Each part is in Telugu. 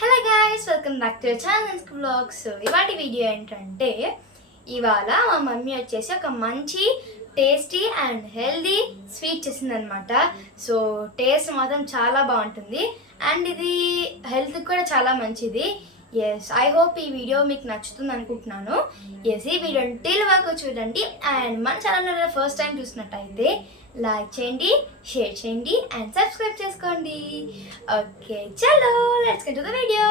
Hello guys, welcome back to channel vlogs. ఇవాటి వీడియో ఏంటంటే, ఇవాళ మా మమ్మీ వచ్చేసి ఒక మంచి టేస్టీ అండ్ హెల్దీ స్వీట్ చేసిందనమాట. సో టేస్ట్ మాత్రం చాలా బాగుంటుంది అండ్ ఇది హెల్త్కి కూడా చాలా మంచిది. ఎస్, ఐ హోప్ ఈ వీడియో మీకు నచ్చుతుంది అనుకుంటున్నాను. ఎస్, ఈ వీడియో టిల్ వరకు చూడండి అండ్ మన ఛానల్లో ఫస్ట్ టైం చూసినట్టయితే లైక్ చేయండి, షేర్ చేయండి అండ్ సబ్స్క్రైబ్ చేసుకోండి. ఓకే, చలో let's get to the video.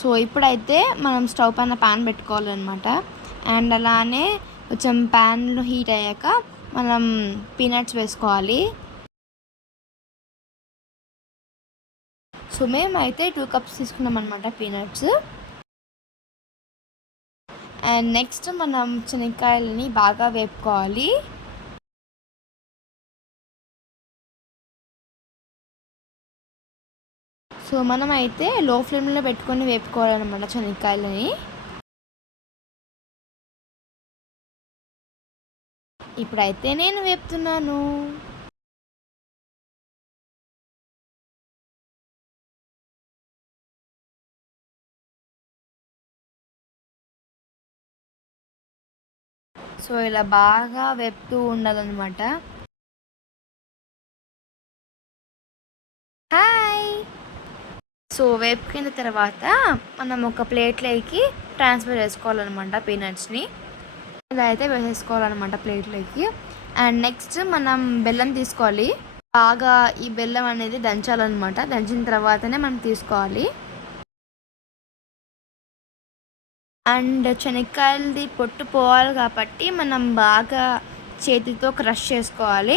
So ఇప్పుడైతే మనం స్టవ్ పైన ప్యాన్ పెట్టుకోవాలన్నమాట. అండ్ అలానే కొంచెం ప్యాన్లో హీట్ అయ్యాక మనం పీనట్స్ వేసుకోవాలి. సో మేమైతే 2 కప్స్ తీసుకున్నాం అనమాట పీనట్స్. అండ్ నెక్స్ట్ మనం శనక్కాయలని బాగా వేపుకోవాలి. సో మనం అయితే లో ఫ్లేమ్లో పెట్టుకొని వేపుకోవాలన్నమాట శనక్కాయలని. ఇప్పుడైతే నేను వేపుతున్నాను. సో ఇలా బాగా వేపుతూ ఉండాలన్నమాట. హాయ్. సో వేపుకున్న తర్వాత మనం ఒక ప్లేట్లోకి ట్రాన్స్ఫర్ చేసుకోవాలన్నమాట పీనట్స్ని. ఇలా అయితే వేసేసుకోవాలన్నమాట ప్లేట్లోకి. అండ్ నెక్స్ట్ మనం బెల్లం తీసుకోవాలి. బాగా ఈ బెల్లం అనేది దంచాలన్నమాట. దంచిన తర్వాతనే మనం తీసుకోవాలి. అండ్ శనక్కాయలది పొట్టు పోవాలి కాబట్టి మనం బాగా చేతితో క్రష్ చేసుకోవాలి.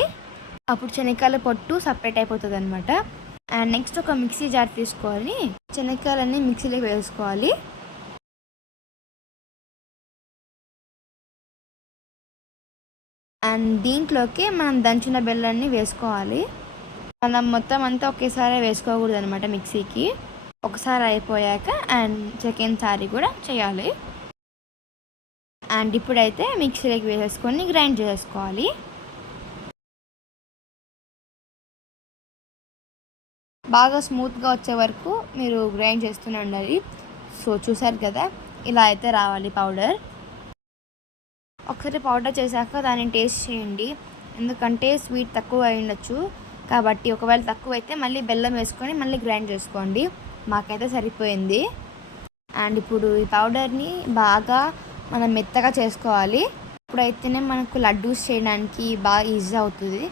అప్పుడు శనక్కాయల పొట్టు సపరేట్ అయిపోతుంది అనమాట. అండ్ నెక్స్ట్ ఒక మిక్సీ జార్ తీసుకొని శనక్కాయలన్నీ మిక్సీలో వేసుకోవాలి. అండ్ దీంట్లోకి మనం దంచిన బెల్లాన్ని వేసుకోవాలి. మనం మొత్తం అంతా ఒకేసారి వేసుకోకూడదు అనమాట మిక్సీకి. ఒకసారి అయిపోయాక అండ్ సెకండ్ సారి కూడా చేయాలి. అండ్ ఇప్పుడైతే మిక్సీలోకి వేసేసుకొని గ్రైండ్ చేసుకోవాలి. బాగా స్మూత్గా వచ్చే వరకు మీరు గ్రైండ్ చేస్తూనే ఉండాలి. సో చూసారు కదా, ఇలా అయితే రావాలి పౌడర్. ఒకసారి పౌడర్ చేశాక దాన్ని టేస్ట్ చేయండి. ఎందుకంటే స్వీట్ తక్కువ అయి ఉండొచ్చు కాబట్టి ఒకవేళ తక్కువ అయితే మళ్ళీ బెల్లం వేసుకొని మళ్ళీ గ్రైండ్ చేసుకోండి. మాకైతే సరిపోయింది. అండ్ ఇప్పుడు ఈ పౌడర్ని బాగా మనం మెత్తగా చేసుకోవాలి. ఇప్పుడైతేనే మనకు లడ్డూస్ చేయడానికి బాగా ఈజీ అవుతుంది.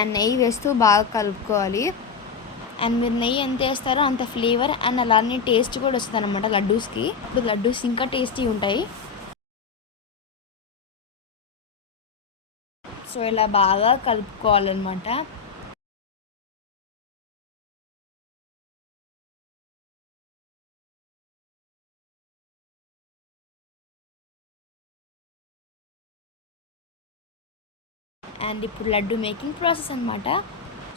అండ్ నెయ్యి వేస్తూ బాగా కలుపుకోవాలి. అండ్ మీరు నెయ్యి ఎంత వేస్తారో అంత ఫ్లేవర్ అండ్ అలానే టేస్ట్ కూడా వస్తుంది అనమాట లడ్డూస్కి. ఇప్పుడు లడ్డూస్ ఇంకా టేస్టీ ఉంటాయి. సో ఇలా బాగా కలుపుకోవాలన్నమాట. అండ్ ఇప్పుడు లడ్డు మేకింగ్ ప్రాసెస్ అనమాట.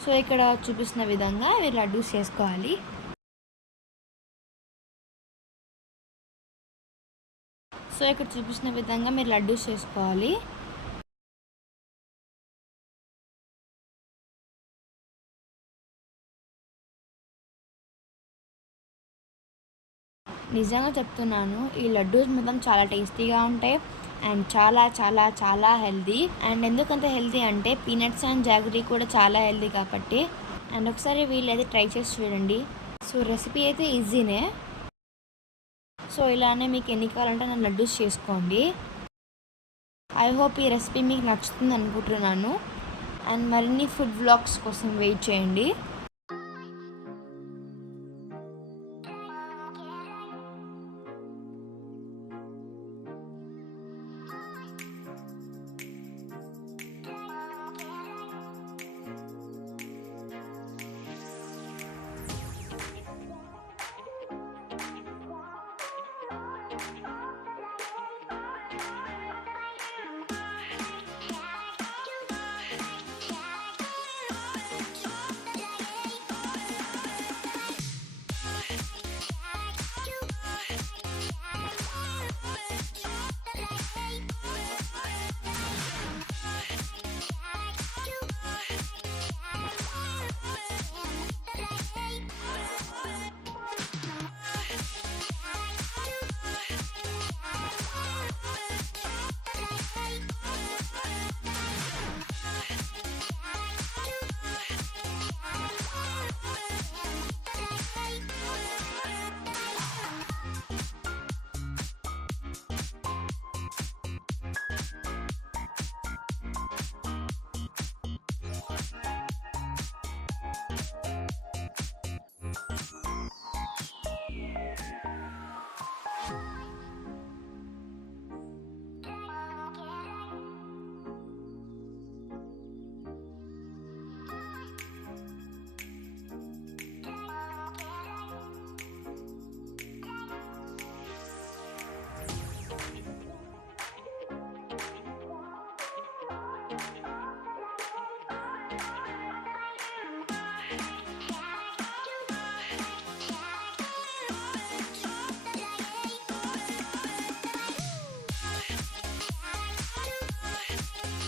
సో ఇక్కడ చూపిస్తున్న విధంగా మీరు లడ్డూస్ చేసుకోవాలి. సో ఇక్కడ చూపిస్తున్న విధంగా మీరు లడ్డూస్ చేసుకోవాలి. నిజంగా చెప్తున్నాను, ఈ లడ్డూస్ మొత్తం చాలా టేస్టీగా ఉంటాయి అండ్ చాలా చాలా చాలా హెల్దీ. అండ్ ఎందుకంత హెల్దీ అంటే పీనట్స్ అండ్ జాగరీ కూడా చాలా హెల్దీ కాబట్టి. అండ్ ఒకసారి వీళ్ళైతే ట్రై చేసి చూడండి. సో రెసిపీ అయితే ఈజీనే. సో ఇలానే మీకు ఎన్ని కావాలంటే నేను లడ్డూస్ చేసుకోండి. ఐ హోప్ ఈ రెసిపీ మీకు నచ్చుతుంది అనుకుంటున్నాను. అండ్ మరిన్ని ఫుడ్ వ్లాగ్స్ కోసం వెయిట్ చేయండి.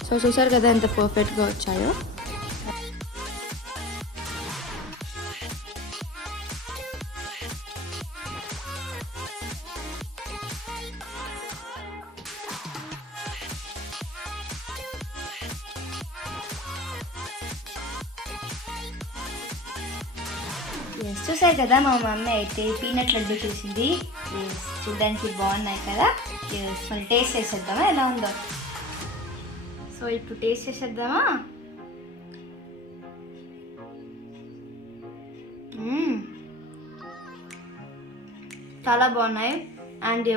సో చూసారు కదా ఎంత పర్ఫెక్ట్గా వచ్చాయో. చూసారు కదా మా మమ్మీ అయితే పీనట్ లడ్డు చేసింది. చూడడానికి బాగున్నాయి కదా. మరి టేస్ట్ చేసేద్దామా ఎలా ఉందో. సో ఇప్పుడు టేస్ట్ చేసేద్దామా. చాలా బాగున్నాయి. అండ్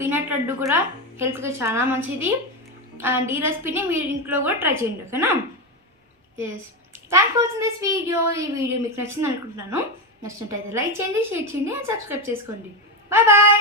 పీనట్ లడ్డు కూడా హెల్త్కి చాలా మంచిది. అండ్ ఈ రెసిపీని మీరు ఇంట్లో కూడా ట్రై చేయండి, ఓకేనా. Thanks for watching this video. ఈ వీడియో మీకు నచ్చింది అనుకుంటున్నాను. నచ్చినట్టయితే లైక్ చేయండి, షేర్ చేయండి అండ్ సబ్స్క్రైబ్ చేసుకోండి. Bye bye.